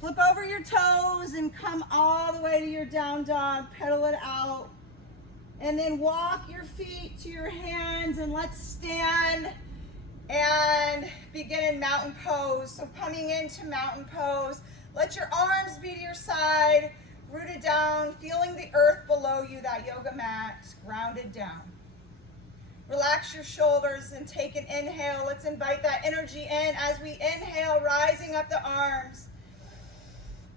Flip over your toes and come all the way to your down dog. Pedal it out. And then walk your feet to your hands and let's stand and begin in mountain pose. So coming into mountain pose, let your arms be to your side, rooted down, feeling the earth below you, that yoga mat, grounded down. Relax your shoulders and take an inhale. Let's invite that energy in as we inhale, rising up the arms.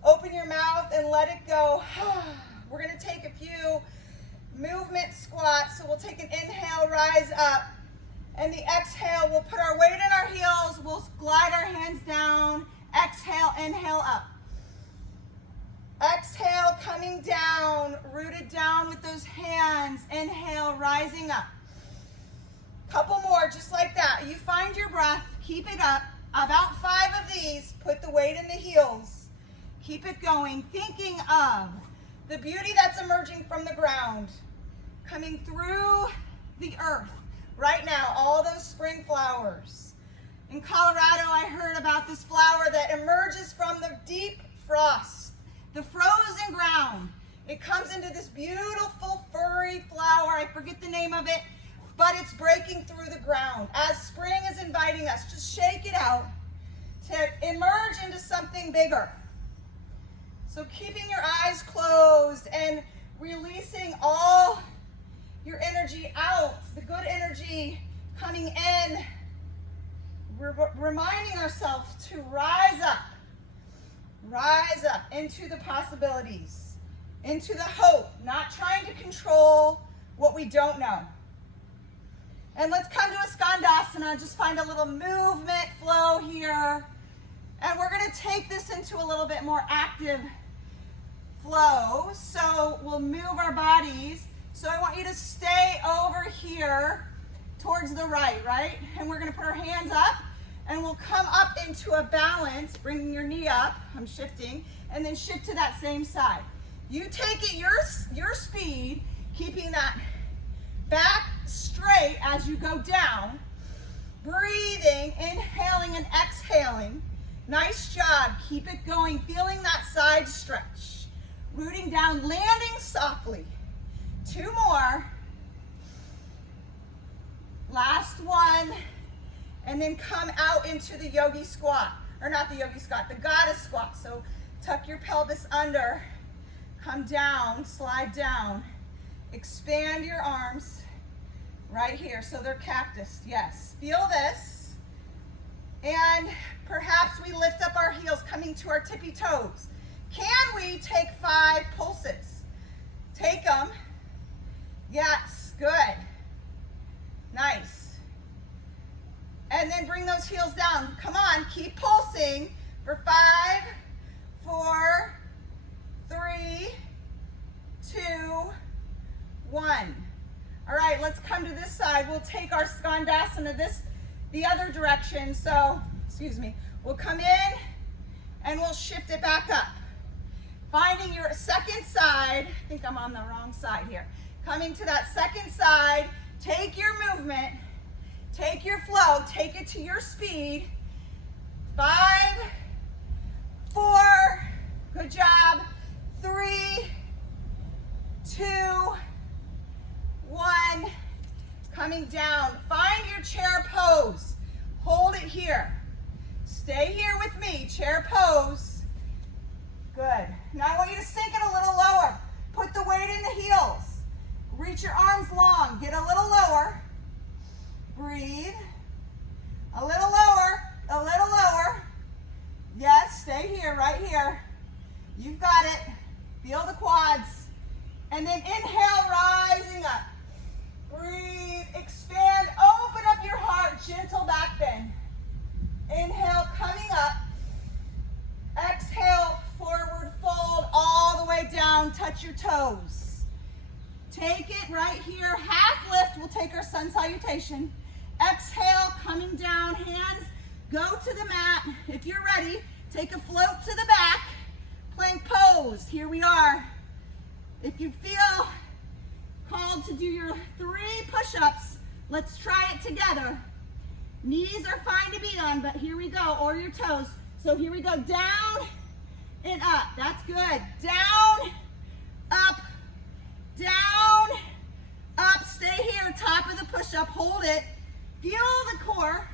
Open your mouth and let it go. We're going to take a few movement squats. So we'll take an inhale, rise up. And the exhale, we'll put our weight in our heels. We'll glide our hands down. Exhale, inhale up. Exhale, coming down, rooted down with those hands. Inhale, rising up. Couple more, just like that. You find your breath, keep it up. About 5 of these, put the weight in the heels. Keep it going, thinking of the beauty that's emerging from the ground, coming through the earth. Right now, all those spring flowers. In Colorado, I heard about this flower that emerges from the deep frost, the frozen ground. It comes into this beautiful furry flower. I forget the name of it, but it's breaking through the ground. As spring is inviting us, just shake it out to emerge into something bigger. So keeping your eyes closed and releasing all your energy out, the good energy coming in. We're reminding ourselves to rise up into the possibilities, into the hope, not trying to control what we don't know. And let's come to a Skandasana, just find a little movement flow here. And we're going to take this into a little bit more active flow. So we'll move our bodies. So I want you to stay over here towards the right? And we're going to put our hands up and we'll come up into a balance, bringing your knee up, I'm shifting, and then shift to that same side. You take it your speed, keeping that back straight as you go down, breathing, inhaling and exhaling. Nice job, keep it going, feeling that side stretch. Rooting down, landing softly. 2 more. Last one. And then come out into the yogi squat. Or not the yogi squat, the goddess squat. So tuck your pelvis under. Come down, slide down. Expand your arms right here. So they're cactus. Yes. Feel this. And perhaps we lift up our heels, coming to our tippy toes. Can we take 5 pulses? Take them. Yes, good. Nice. And then bring those heels down. Come on, keep pulsing for 5, 4, 3, 2, 1. All right, let's come to this side. We'll take our Skandasana the other direction. So, we'll come in and we'll shift it back up. Finding your second side. I think I'm on the wrong side here. Coming to that second side, take your movement, take your flow, take it to your speed. 5, 4, good job. 3, 2, 1. Coming down. Find your chair pose. Hold it here. Stay here with me. Chair pose. Good. Now I want you to sink it a little lower. Put the weight in the heels. Reach your arms long. Get a little lower. Breathe. A little lower. A little lower. Yes, stay here, right here. You've got it. Feel the quads. And then inhale, rising up. Breathe, expand, open up your heart, gentle back bend. Inhale, coming up. Exhale, forward fold all the way down, touch your toes. Take it right here, half lift, we'll take our sun salutation. Exhale, coming down, hands go to the mat. If you're ready, take a float to the back, plank pose, here we are. If you feel called to do your 3 push-ups, let's try it together. Knees are fine to be on, but here we go, or your toes. So here we go, down, and up. That's good. Down, up, down, up. Stay here, top of the push-up. Hold it. Feel the core.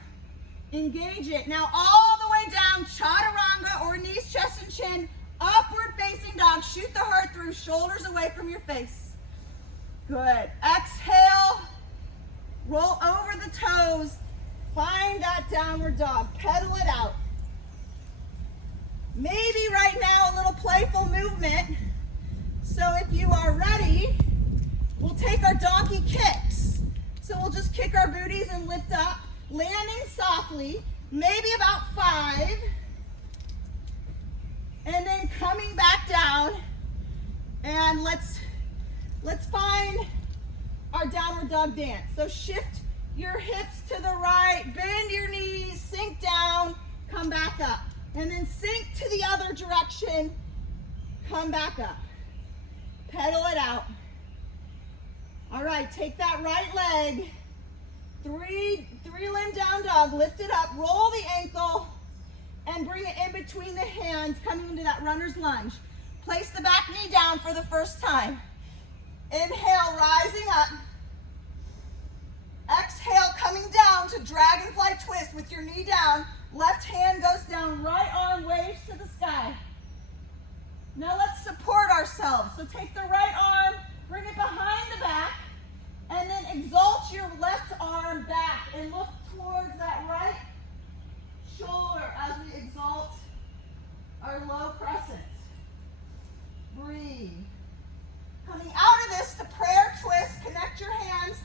Engage it. Now all the way down, chaturanga or knees, chest, and chin. Upward facing dog. Shoot the heart through, shoulders away from your face. Good. Exhale. Roll over the toes. Find that downward dog. Pedal it out. Maybe right now a little playful movement. So if you are ready, we'll take our donkey kicks. So we'll just kick our booties and lift up, landing softly, maybe about 5. And then coming back down. And let's find our downward dog dance. So shift your hips to the right, bend your knees, sink down, come back up. And then sink to the other direction, come back up. Pedal it out. All right, take that right leg, three limb down dog, lift it up, roll the ankle, and bring it in between the hands, coming into that runner's lunge. Place the back knee down for the first time. Inhale, rising up. Exhale, coming down to Dragonfly Twist with your knee down. Left hand goes down, right arm waves to the sky. Now let's support ourselves. So take the right arm, bring it behind the back, and then exalt your left arm back and look towards that right shoulder as we exalt our low crescent. Breathe. Coming out of this, the prayer twist. Connect your hands.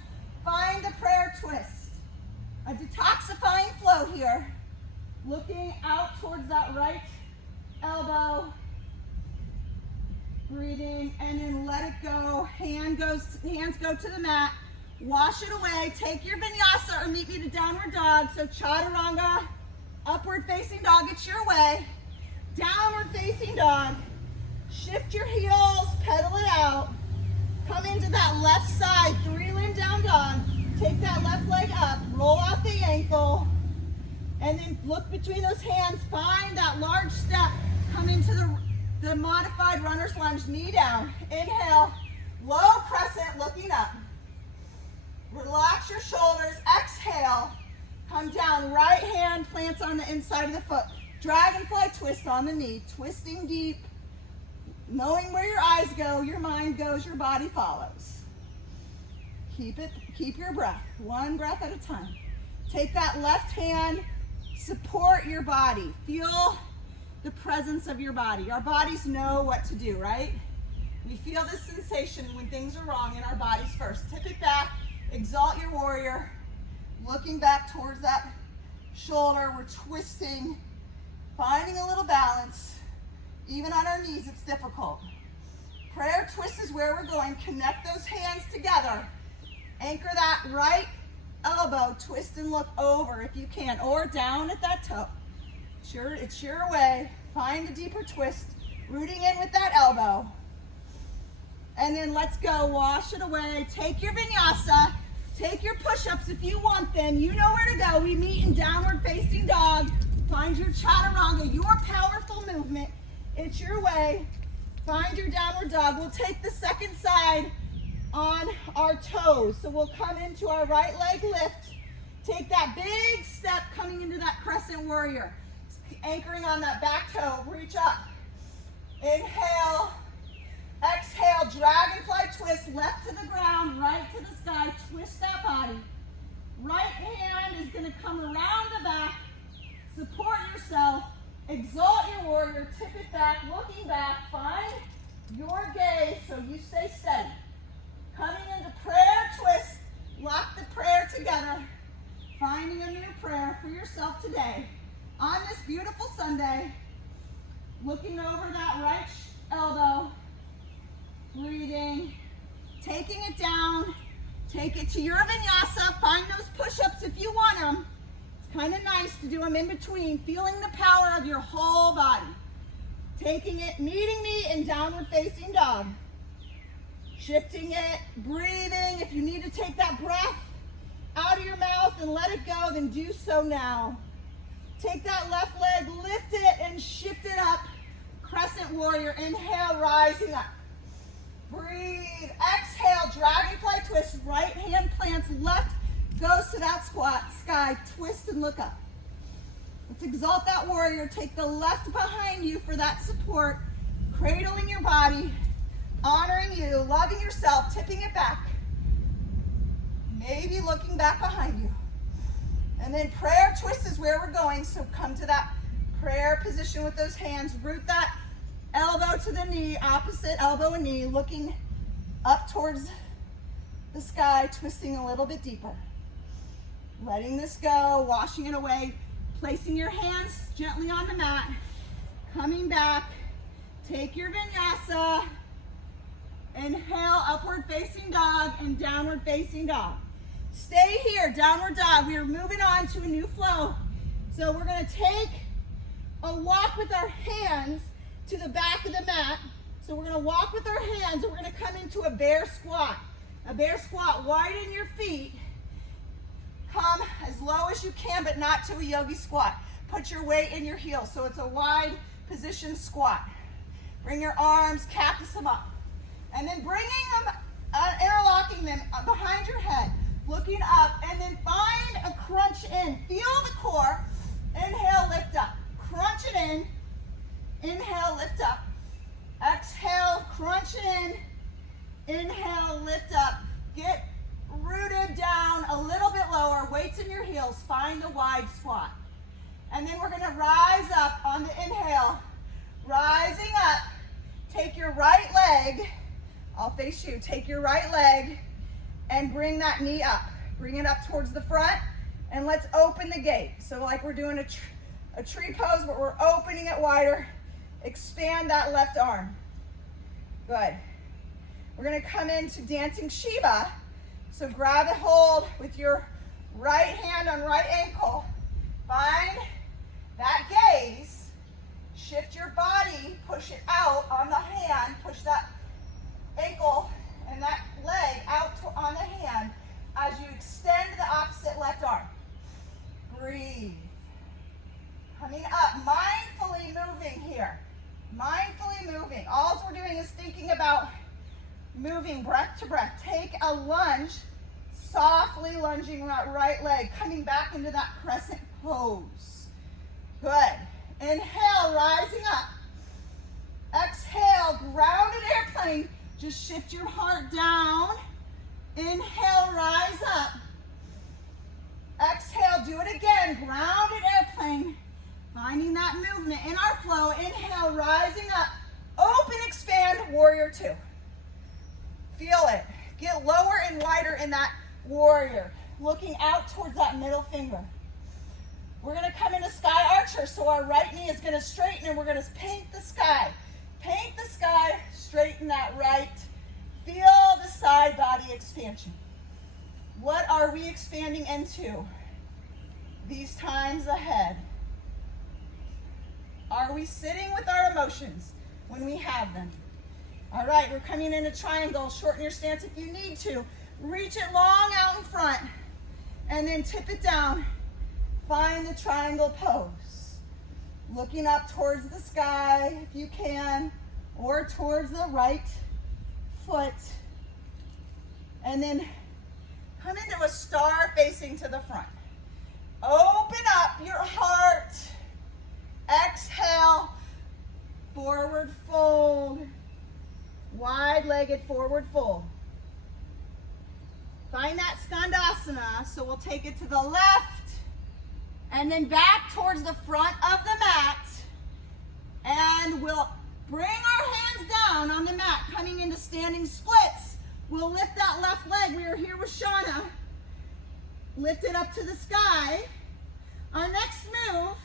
Find the prayer twist. A detoxifying flow here. Looking out towards that right elbow. Breathing, and then let it go. Hands go to the mat. Wash it away. Take your vinyasa or meet me to downward dog. So chaturanga, upward facing dog, it's your way. Downward facing dog. Shift your heels, pedal it out. Come into that left side, 3 limb down dog. Take that left leg up, roll out the ankle, and then look between those hands. Find that large step. Come into the modified runner's lunge, knee down. Inhale, low crescent, looking up. Relax your shoulders. Exhale, come down. Right hand plants on the inside of the foot. Dragonfly twist on the knee, twisting deep. Knowing where your eyes go, your mind goes, your body follows. Keep your breath, 1 breath at a time. Take that left hand, support your body. Feel the presence of your body. Our bodies know what to do, right? We feel this sensation when things are wrong in our bodies first. Tip it back, exalt your warrior, looking back towards that shoulder. We're twisting, finding a little balance. Even on our knees, it's difficult. Prayer twist is where we're going. Connect those hands together. Anchor that right elbow. Twist and look over if you can, or down at that toe. It's your way. Find a deeper twist. Rooting in with that elbow. And then let's go. Wash it away. Take your vinyasa. Take your push-ups if you want them. You know where to go. We meet in downward facing dog. Find your chaturanga, your powerful movement. It's your way. Find your downward dog. We'll take the second side on our toes. So we'll come into our right leg lift. Take that big step coming into that crescent warrior. Anchoring on that back toe. Reach up. Inhale. Exhale. Dragonfly twist. Left to the ground. Right to the sky. Twist that body. Right hand is going to come around the back. Support yourself. Exalt your warrior, tip it back, looking back, find your gaze so you stay steady. Coming into prayer twist, lock the prayer together. Finding a new prayer for yourself today. On this beautiful Sunday, looking over that right elbow, breathing, taking it down, take it to your vinyasa, find those push-ups if you want them. Kind of nice to do them in between, feeling the power of your whole body. Taking it, meeting me in downward facing dog. Shifting it, breathing. If you need to take that breath out of your mouth and let it go, then do so now. Take that left leg, lift it and shift it up. Crescent warrior. Inhale, rising up. Breathe. Exhale, dragonfly twist. Right hand plants, left goes to that squat. Sky, twist and look up. Let's exalt that warrior. Take the left behind you for that support. Cradling your body, honoring you, loving yourself, tipping it back. Maybe looking back behind you. And then prayer twist is where we're going. So come to that prayer position with those hands. Root that elbow to the knee, opposite elbow and knee, looking up towards the sky, twisting a little bit deeper. Letting this go, washing it away, placing your hands gently on the mat, coming back. Take your vinyasa. Inhale, upward facing dog and downward facing dog. Stay here, downward dog. We are moving on to a new flow. So we're going to take a walk with our hands to the back of the mat. So we're going to walk with our hands and we're going to come into a bear squat. A bear squat, widen your feet. Come as low as you can, but not to a yogi squat. Put your weight in your heels. So it's a wide position squat. Bring your arms, cactus them up. And then bringing them, interlocking them behind your head, looking up, and then find a crunch in. Feel the core. Inhale, lift up. Crunch it in. Inhale, lift up. Exhale, crunch in. Inhale, lift up. Get rooted down a little bit lower. Weights in your heels. Find the wide squat. And then we're going to rise up on the inhale. Rising up. Take your right leg. I'll face you. Take your right leg and bring that knee up. Bring it up towards the front. And let's open the gate. So like we're doing a tree pose, but we're opening it wider. Expand that left arm. Good. We're going to come into dancing Shiva. So grab a hold with your right hand on right ankle. Find that gaze. Shift your body. Push it out on the hand. Push that ankle and that leg out on the hand as you extend the opposite left arm. Breathe. Coming up, mindfully moving here. Mindfully moving. All we're doing is thinking about moving breath to breath. Take a lunge, softly lunging that right leg, coming back into that crescent pose. Good. Inhale, rising up. Exhale, grounded airplane. Just shift your heart down. Inhale, rise up. Exhale, do it again. Grounded airplane. Finding that movement in our flow. Inhale, rising up. Open, expand, warrior two. Feel it. Get lower and wider in that warrior. Looking out towards that middle finger. We're going to come into sky archer. So our right knee is going to straighten and we're going to paint the sky. Paint the sky, straighten that right. Feel the side body expansion. What are we expanding into these times ahead? Are we sitting with our emotions when we have them? All right, we're coming in a triangle. Shorten your stance if you need to. Reach it long out in front and then tip it down. Find the triangle pose. Looking up towards the sky if you can, or towards the right foot. And then come into a star facing to the front. Open up your heart. Exhale, forward fold. Wide-legged forward fold. Find that skandasana, so we'll take it to the left and then back towards the front of the mat. And we'll bring our hands down on the mat, coming into standing splits. We'll lift that left leg. We are here with Shauna. Lift it up to the sky. Our next move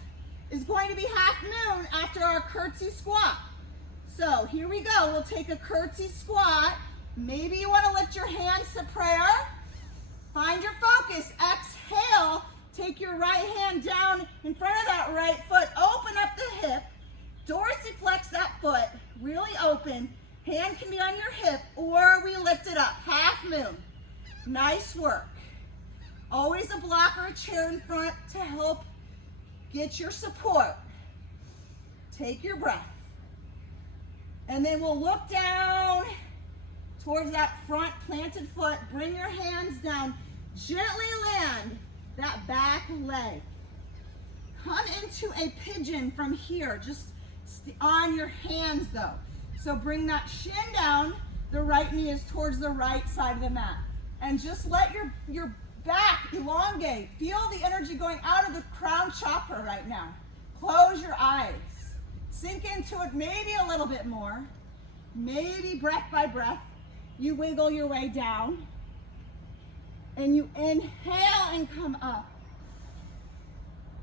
is going to be half moon after our curtsy squat. So here we go. We'll take a curtsy squat. Maybe you want to lift your hands to prayer. Find your focus. Exhale. Take your right hand down in front of that right foot. Open up the hip. Dorsiflex that foot. Really open. Hand can be on your hip or we lift it up. Half moon. Nice work. Always a block or a chair in front to help get your support. Take your breath. And then we'll look down towards that front planted foot. Bring your hands down. Gently land that back leg. Come into a pigeon from here, just on your hands though. So bring that shin down. The right knee is towards the right side of the mat. And just let your back elongate. Feel the energy going out of the crown chakra right now. Close your eyes. Sink into it maybe a little bit more. Maybe breath by breath. You wiggle your way down. And you inhale and come up.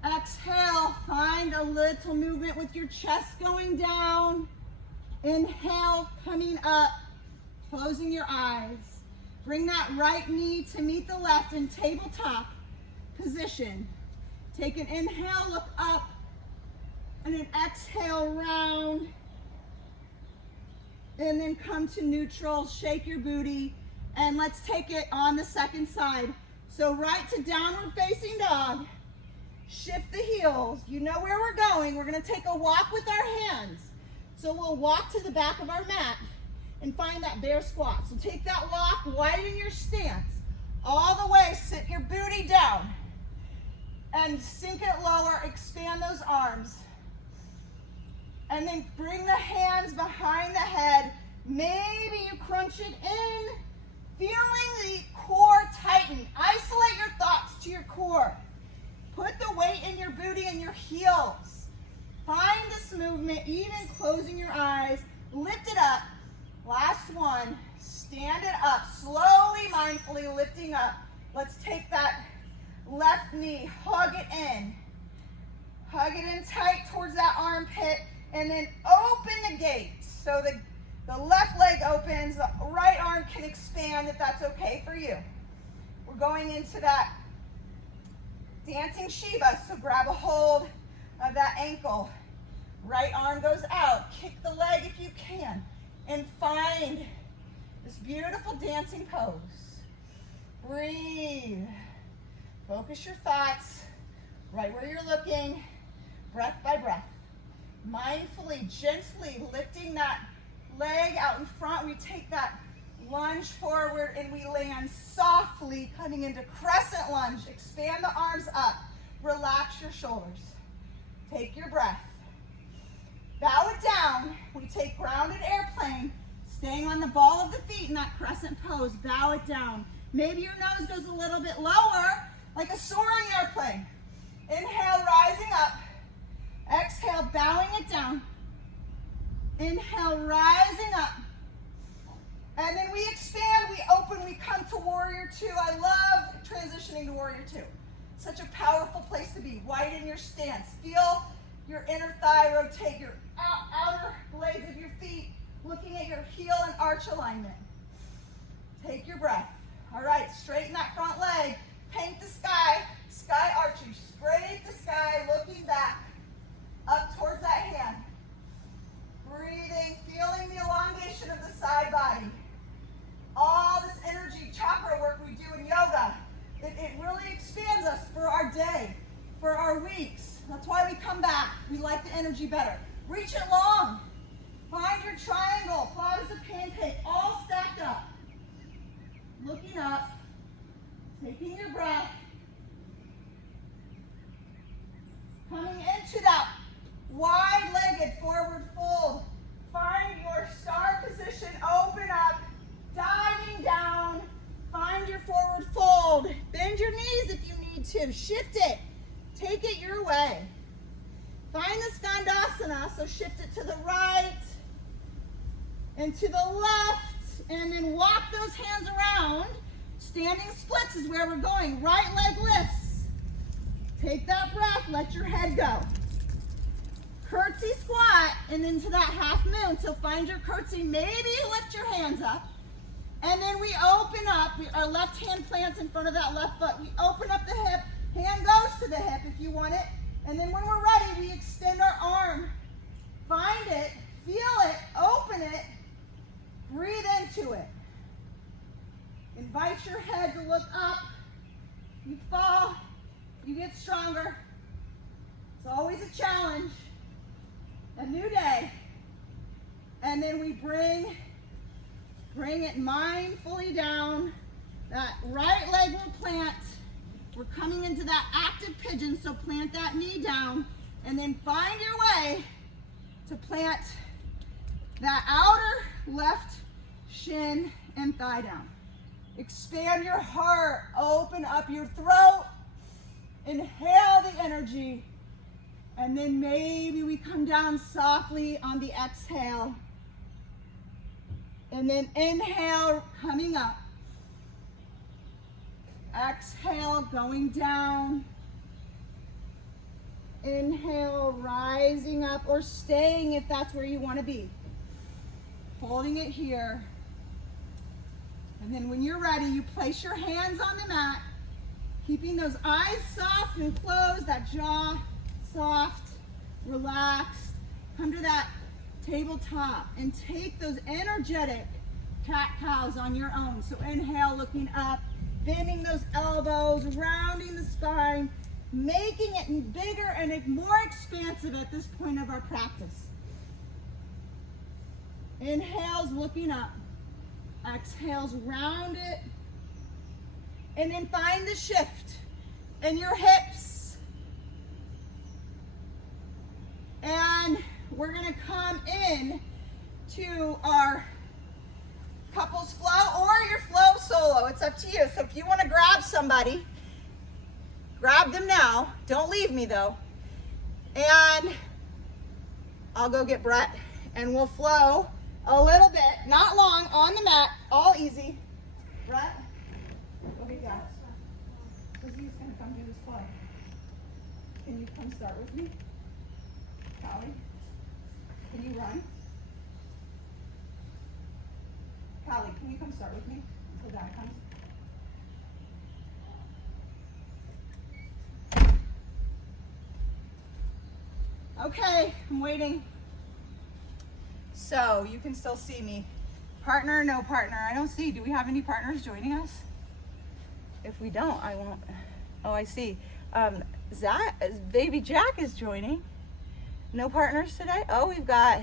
Exhale, find a little movement with your chest going down. Inhale, coming up, closing your eyes. Bring that right knee to meet the left in tabletop position. Take an inhale, look up, and an exhale, round. And then come to neutral, shake your booty, and let's take it on the second side. So right to downward facing dog. Shift the heels. You know where we're going. We're going to take a walk with our hands. So we'll walk to the back of our mat and find that bear squat. So take that walk, widen your stance. All the way, sit your booty down. And sink it lower, expand those arms. And then bring the hands behind the head. Maybe you crunch it in. Feeling the core tighten. Isolate your thoughts to your core. Put the weight in your booty and your heels. Find this movement, even closing your eyes. Lift it up. Last one. Stand it up. Slowly, mindfully lifting up. Let's take that left knee. Hug it in. Hug it in tight towards that armpit. And then open the gate. So the left leg opens. The right arm can expand if that's okay for you. We're going into that dancing Shiva, so grab a hold of that ankle. Right arm goes out. Kick the leg if you can. And find this beautiful dancing pose. Breathe. Focus your thoughts right where you're looking, breath by breath. Mindfully, gently lifting that leg out in front. We take that lunge forward and we land softly, coming into crescent lunge. Expand the arms up. Relax your shoulders. Take your breath. Bow it down. We take grounded airplane, staying on the ball of the feet in that crescent pose. Bow it down. Maybe your nose goes a little bit lower, like a soaring airplane. Inhale, rising up. Exhale, bowing it down. Inhale, rising up. And then we expand, we open, we come to Warrior Two. I love transitioning to Warrior Two. Such a powerful place to be. Widen your stance. Feel your inner thigh rotate, your outer blades of your feet, looking at your heel and arch alignment. Take your breath. All right, straighten that front leg. Paint the sky, sky arching. Straight the sky, looking back, up towards that hand. Breathing, feeling the elongation of the side body. All this energy, chakra work we do in yoga, it really expands us for our day, for our weeks. That's why we come back. We like the energy better. Reach it long. Find your triangle, flat as a pancake, all stacked up. Looking up, taking your breath. Coming into that wide-legged forward fold. Find your star position, open up, diving down. Find your forward fold. Bend your knees if you need to. Shift it. Take it your way. Find the Skandasana, so shift it to the right and to the left, and then walk those hands around. Standing splits is where we're going. Right leg lifts. Take that breath, let your head go. Curtsy squat and into that half moon. So find your curtsy, maybe lift your hands up. And then we open up, our left hand plants in front of that left foot. We open up the hip, hand goes to the hip if you want it. And then when we're ready, we extend our arm. Find it, feel it, open it, breathe into it. Invite your head to look up. You fall, you get stronger. It's always a challenge. A new day. And then we bring it mindfully down. That right leg will plant. We're coming into that active pigeon, so plant that knee down. And then find your way to plant that outer left shin and thigh down. Expand your heart, open up your throat, inhale the energy, and then maybe we come down softly on the exhale. And then inhale, coming up. Exhale, going down. Inhale, rising up or staying if that's where you want to be. Holding it here. And then when you're ready, you place your hands on the mat, keeping those eyes soft and closed, that jaw soft, relaxed. Come to that tabletop and take those energetic cat-cows on your own. So inhale, looking up, bending those elbows, rounding the spine, making it bigger and more expansive at this point of our practice. Inhales, looking up. Exhales, round it. And then find the shift in your hips. And we're going to come in to our couples flow or your flow solo. It's up to you. So if you want to grab somebody, grab them now. Don't leave me though. And I'll go get Brett and we'll flow a little bit, not long, on the mat, all easy. Brett, what do you got? Because he's going to come do this flow. Can you come start with me? Callie, can you run? Callie, can you come start with me until Dad comes? Okay, I'm waiting. So you can still see me. Partner, no partner. I don't see. Do we have any partners joining us? If we don't, I won't. Oh, I see. Baby Jack is joining. No partners today? Oh, we've got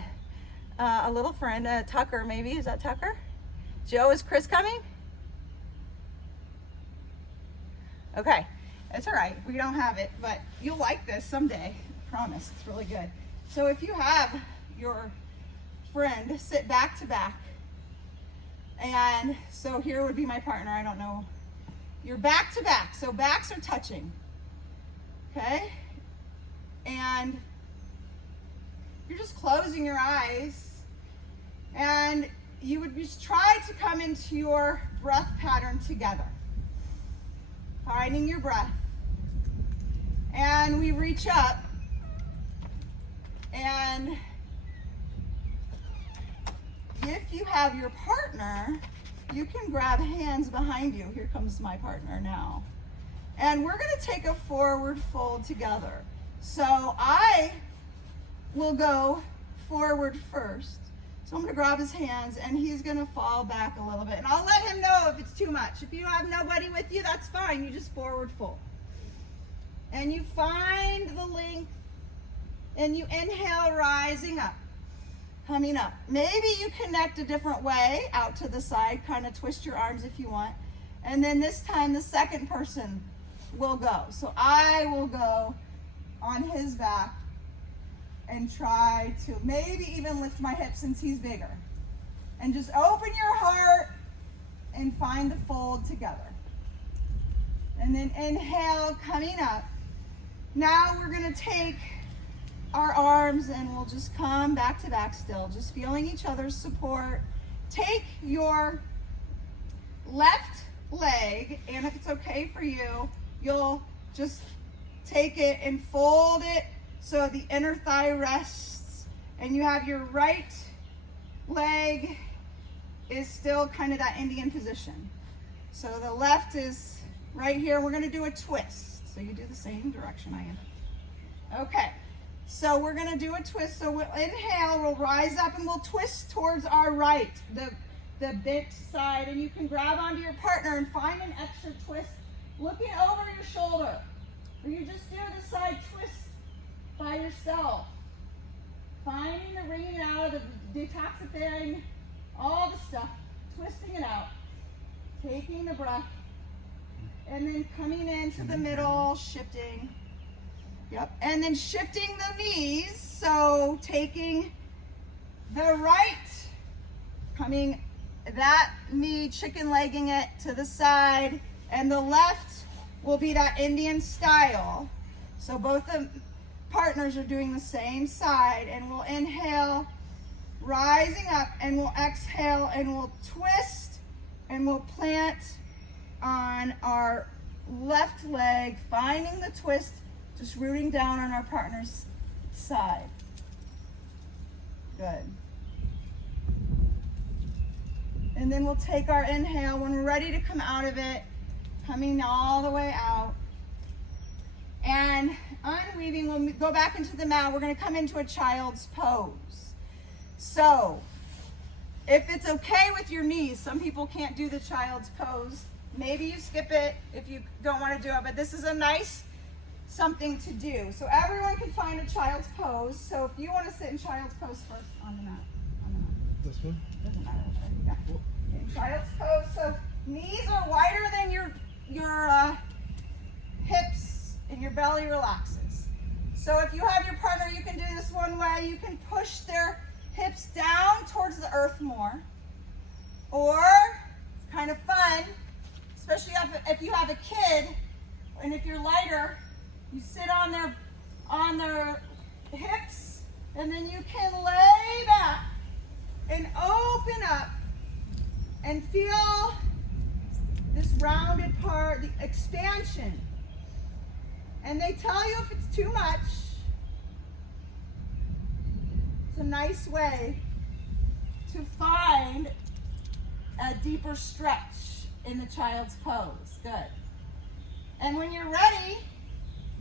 a little friend, Tucker maybe. Is that Tucker? Joe, is Chris coming? Okay, it's all right. We don't have it, but you'll like this someday. I promise, it's really good. So if you have your friend sit back to back, and so here would be my partner. I don't know. You're back to back, so backs are touching. Okay? And you're just closing your eyes, and you would just try to come into your breath pattern together. Finding your breath. And we reach up, and if you have your partner, you can grab hands behind you. Here comes my partner now. And we're going to take a forward fold together. So I will go forward first. So I'm going to grab his hands, and he's going to fall back a little bit. And I'll let him know if it's too much. If you have nobody with you, that's fine. You just forward fold. And you find the length, and you inhale, rising up. Coming up. Maybe you connect a different way out to the side, kind of twist your arms if you want. And then this time the second person will go. So I will go on his back and try to maybe even lift my hips since he's bigger. And just open your heart and find the fold together. And then inhale, coming up. Now we're going to take our arms and we'll just come back to back still, just feeling each other's support. Take your left leg, and if it's okay for you, you'll just take it and fold it so the inner thigh rests, and you have your right leg is still kind of that Indian position. So the left is right here. We're going to do a twist. So you do the same direction I am. Okay. So we're going to do a twist. So we'll inhale, we'll rise up, and we'll twist towards our right, the bent side. And you can grab onto your partner and find an extra twist, looking over your shoulder. Or you just do the side twist by yourself. Finding the wringing out of the detoxifying all the stuff, twisting it out, taking the breath, and then coming into the middle, shifting. Yep, and then shifting the knees, so taking the right, coming that knee, chicken legging it to the side, and the left will be that Indian style. So both the partners are doing the same side, and we'll inhale, rising up, and we'll exhale, and we'll twist, and we'll plant on our left leg, finding the twist, just rooting down on our partner's side. Good. And then we'll take our inhale. When we're ready to come out of it, coming all the way out. And unweaving, we'll go back into the mat. We're going to come into a child's pose. So, if it's okay with your knees, some people can't do the child's pose. Maybe you skip it if you don't want to do it, but this is a nice something to do. So everyone can find a child's pose. So if you want to sit in child's pose first on the mat. This one? Doesn't matter. Yeah. In child's pose. So knees are wider than your hips, and your belly relaxes. So if you have your partner, you can do this one way. You can push their hips down towards the earth more. Or, it's kind of fun, especially if you have a kid, and if you're lighter, you sit on their hips, and then you can lay back and open up and feel this rounded part, the expansion. And they tell you if it's too much. It's a nice way to find a deeper stretch in the child's pose. Good. And when you're ready,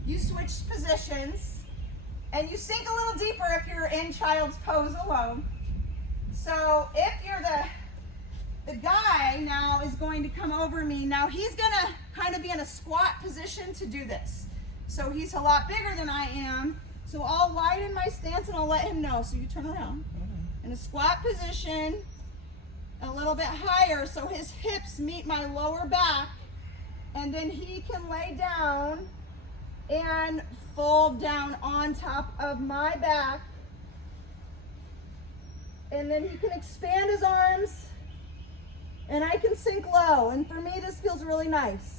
you switch positions and you sink a little deeper if you're in child's pose alone. So if you're the guy now is going to come over me. Now he's going to kind of be in a squat position to do this. So he's a lot bigger than I am. So I'll widen my stance and I'll let him know. So you turn around. In a squat position, a little bit higher so his hips meet my lower back. And then he can lay down and fold down on top of my back. And then he can expand his arms and I can sink low. And for me, this feels really nice.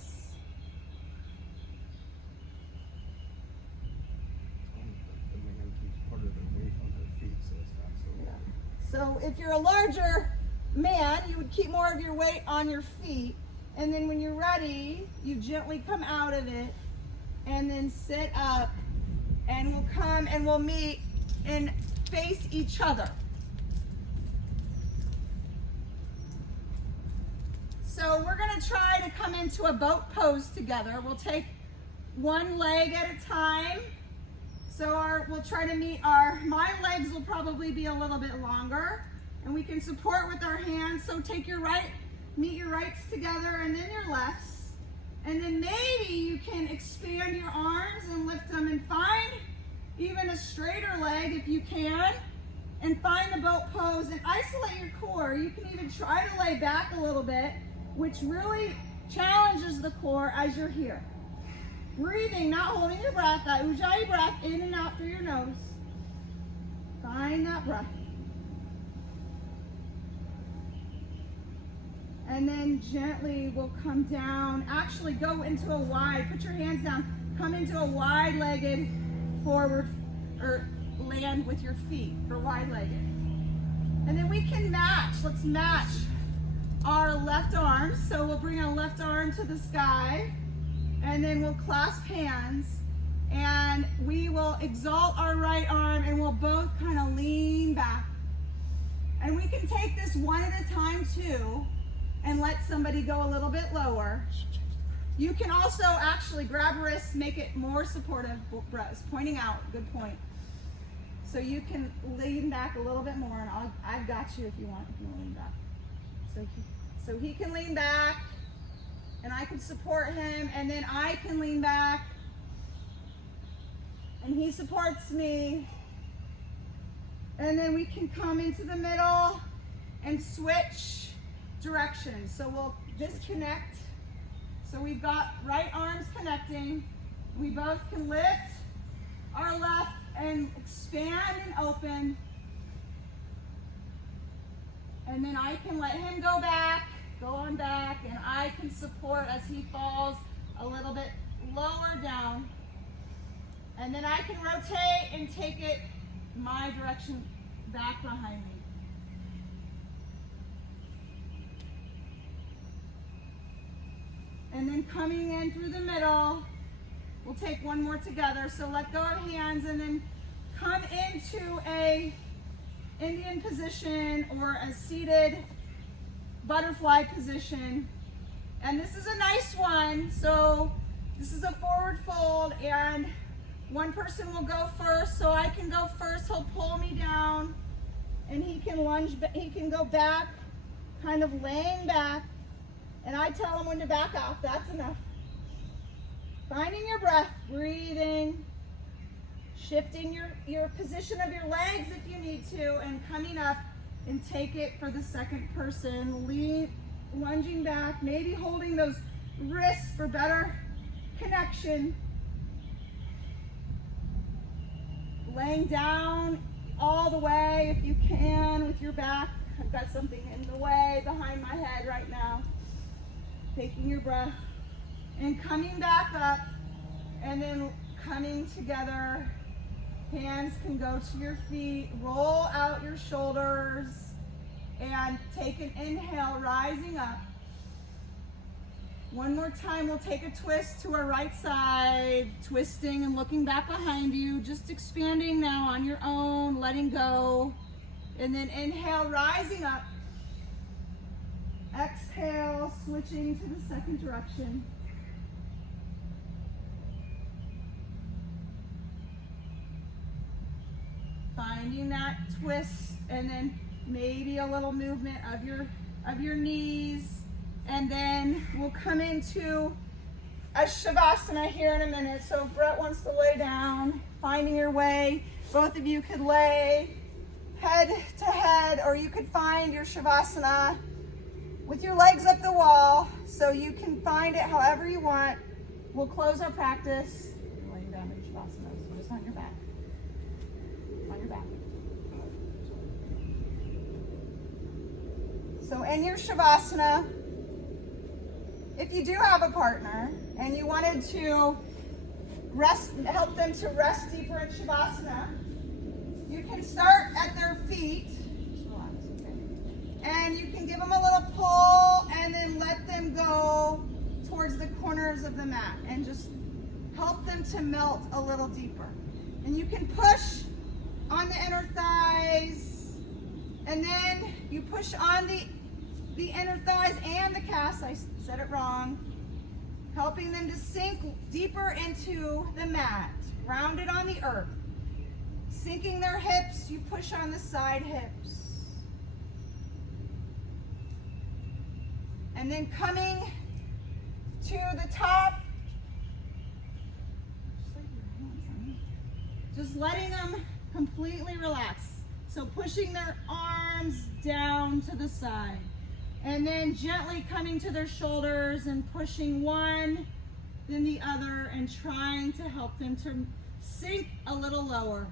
So if you're a larger man, you would keep more of your weight on your feet. And then when you're ready, you gently come out of it and then sit up, and we'll come and we'll meet and face each other. So we're going to try to come into a boat pose together. We'll take one leg at a time. So we'll try to meet my legs will probably be a little bit longer, and we can support with our hands. So meet your rights together and then your lefts. And then maybe you can expand your arms and lift them and find even a straighter leg if you can, and find the boat pose and isolate your core. You can even try to lay back a little bit, which really challenges the core as you're here. Breathing, not holding your breath, that ujjayi breath in and out through your nose. Find that breath. And then gently we'll come down. Actually go into a wide, put your hands down, come into a wide-legged forward, or land with your feet for wide-legged. And then we can match, let's match our left arms. So we'll bring our left arm to the sky, and then we'll clasp hands, and we will exalt our right arm, and we'll both kind of lean back. And we can take this one at a time too, and let somebody go a little bit lower. You can also actually grab wrists, make it more supportive, pointing out, good point. So you can lean back a little bit more, and I've got you if you want to lean back. So he can lean back, and I can support him, and then I can lean back, and he supports me. And then we can come into the middle and switch directions. So we'll disconnect. So we've got right arms connecting. We both can lift our left and expand and open. And then I can let him go on back, and I can support as he falls a little bit lower down. And then I can rotate and take it my direction back behind me. And then coming in through the middle, we'll take one more together. So let go of hands and then come into a Indian position or a seated butterfly position. And this is a nice one. So this is a forward fold, and one person will go first. So I can go first. He'll pull me down and he can lunge, he can go back, kind of laying back. And I tell him when to back off. That's enough. Finding your breath, breathing, shifting your position of your legs if you need to, and coming up and take it for the second person. Lunging back, maybe holding those wrists for better connection. Laying down all the way if you can with your back. I've got something in the way behind my head right now. Taking your breath and coming back up, and then coming together. Hands can go to your feet. Roll out your shoulders and take an inhale, rising up. One more time, we'll take a twist to our right side, twisting and looking back behind you, just expanding now on your own, letting go. And then inhale, rising up. Exhale, switching to the second direction. Finding that twist, and then maybe a little movement of your knees. And then we'll come into a Shavasana here in a minute. So if Brett wants to lay down, finding your way. Both of you could lay head to head, or you could find your Shavasana with your legs up the wall, so you can find it however you want. We'll close our practice. You're laying down in Shavasana, so just on your back. On your back. So in your Shavasana, if you do have a partner and you wanted to help them to rest deeper in Shavasana, you can start at their feet. And you can give them a little pull and then let them go towards the corners of the mat and just help them to melt a little deeper. And you can push on the inner thighs, and then you push on the inner thighs and the calves. I said it wrong. Helping them to sink deeper into the mat, grounded on the earth. Sinking their hips, you push on the side hips. And then coming to the top, just letting them completely relax. So pushing their arms down to the side. And then gently coming to their shoulders and pushing one, then the other, and trying to help them to sink a little lower,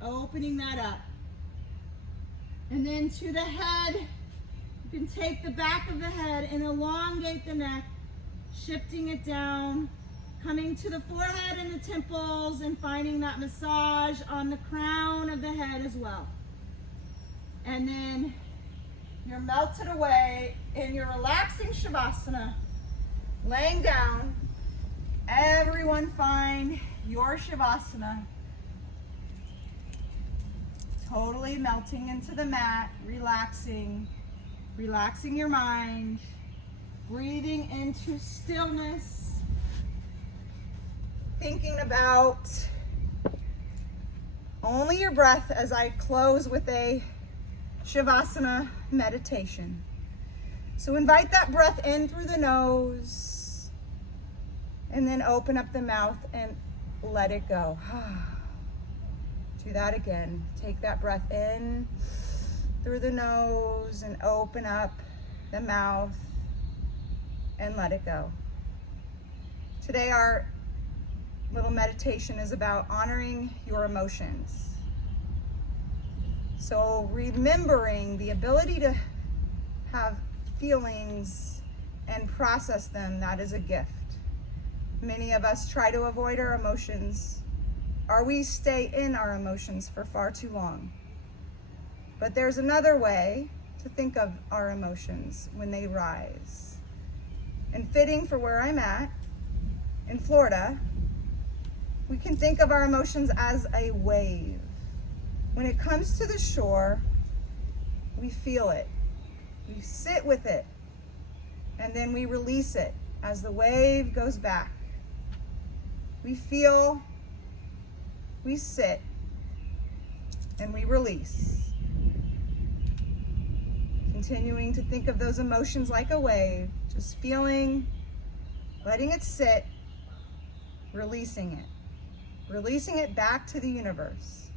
opening that up. And then to the head. You can take the back of the head and elongate the neck, shifting it down, coming to the forehead and the temples, and finding that massage on the crown of the head as well. And then you're melted away in your relaxing Shavasana, laying down. Everyone find your Shavasana. Totally melting into the mat, relaxing your mind, breathing into stillness, thinking about only your breath as I close with a Shavasana meditation. So invite that breath in through the nose, and then open up the mouth and let it go. Do that again. Take that breath in through the nose and open up the mouth and let it go. Today our little meditation is about honoring your emotions. So remembering the ability to have feelings and process them, that is a gift. Many of us try to avoid our emotions, or we stay in our emotions for far too long. But there's another way to think of our emotions when they rise. And fitting for where I'm at, in Florida, we can think of our emotions as a wave. When it comes to the shore, we feel it. We sit with it, and then we release it as the wave goes back. We feel, we sit, and we release. Continuing to think of those emotions like a wave, just feeling, letting it sit, releasing it back to the universe,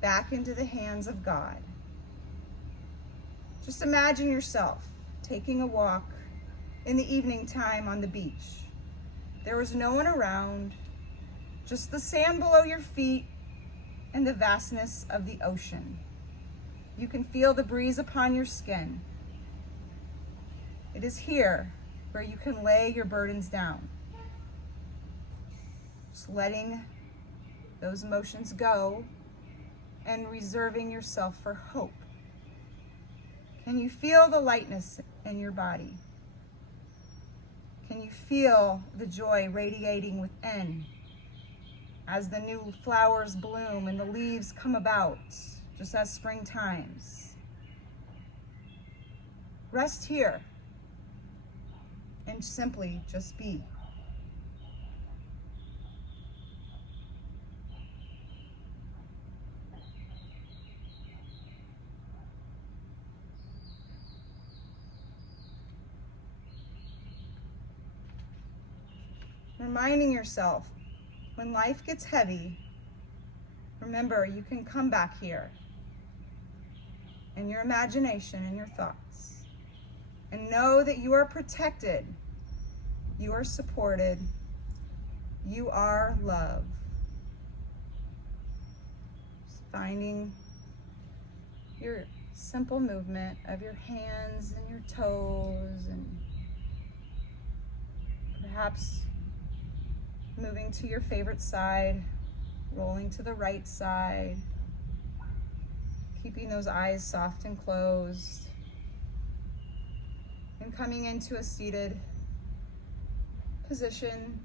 back into the hands of God. Just imagine yourself taking a walk in the evening time on the beach. There was no one around, just the sand below your feet and the vastness of the ocean. You can feel the breeze upon your skin. It is here where you can lay your burdens down. Just letting those emotions go and reserving yourself for hope. Can you feel the lightness in your body? Can you feel the joy radiating within as the new flowers bloom and the leaves come about, just as spring times? Rest here and simply just be. Reminding yourself, when life gets heavy, remember you can come back here in your imagination and your thoughts, and know that you are protected, you are supported, you are loved. Just finding your simple movement of your hands and your toes, and perhaps moving to your favorite side, rolling to the right side, keeping those eyes soft and closed, and coming into a seated position.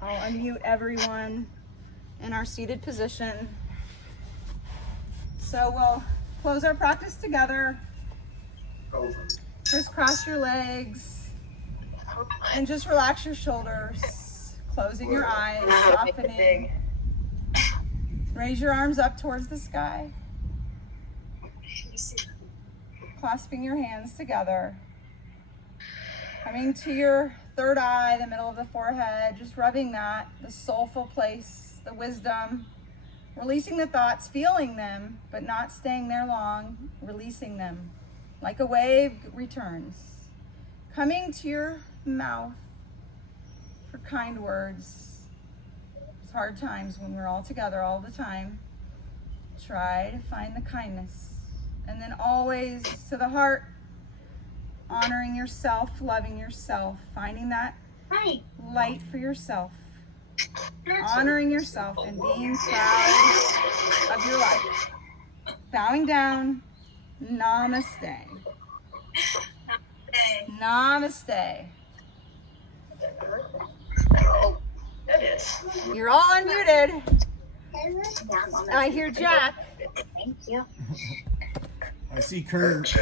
I'll unmute everyone in our seated position. So we'll close our practice together. Crisscross your legs and just relax your shoulders, closing your eyes, softening. Raise your arms up towards the sky, clasping your hands together, coming to your third eye, the middle of the forehead, just rubbing that, the soulful place, the wisdom, releasing the thoughts, feeling them, but not staying there long, releasing them. Like a wave returns. Coming to your mouth for kind words. It's hard times when we're all together all the time. Try to find the kindness. And then always to the heart, honoring yourself, loving yourself, finding that light for yourself. Honoring yourself and being proud of your life. Bowing down. Namaste. Namaste. Oh, it is. You're all unmuted. I hear Jack. Thank you. I see Kurt.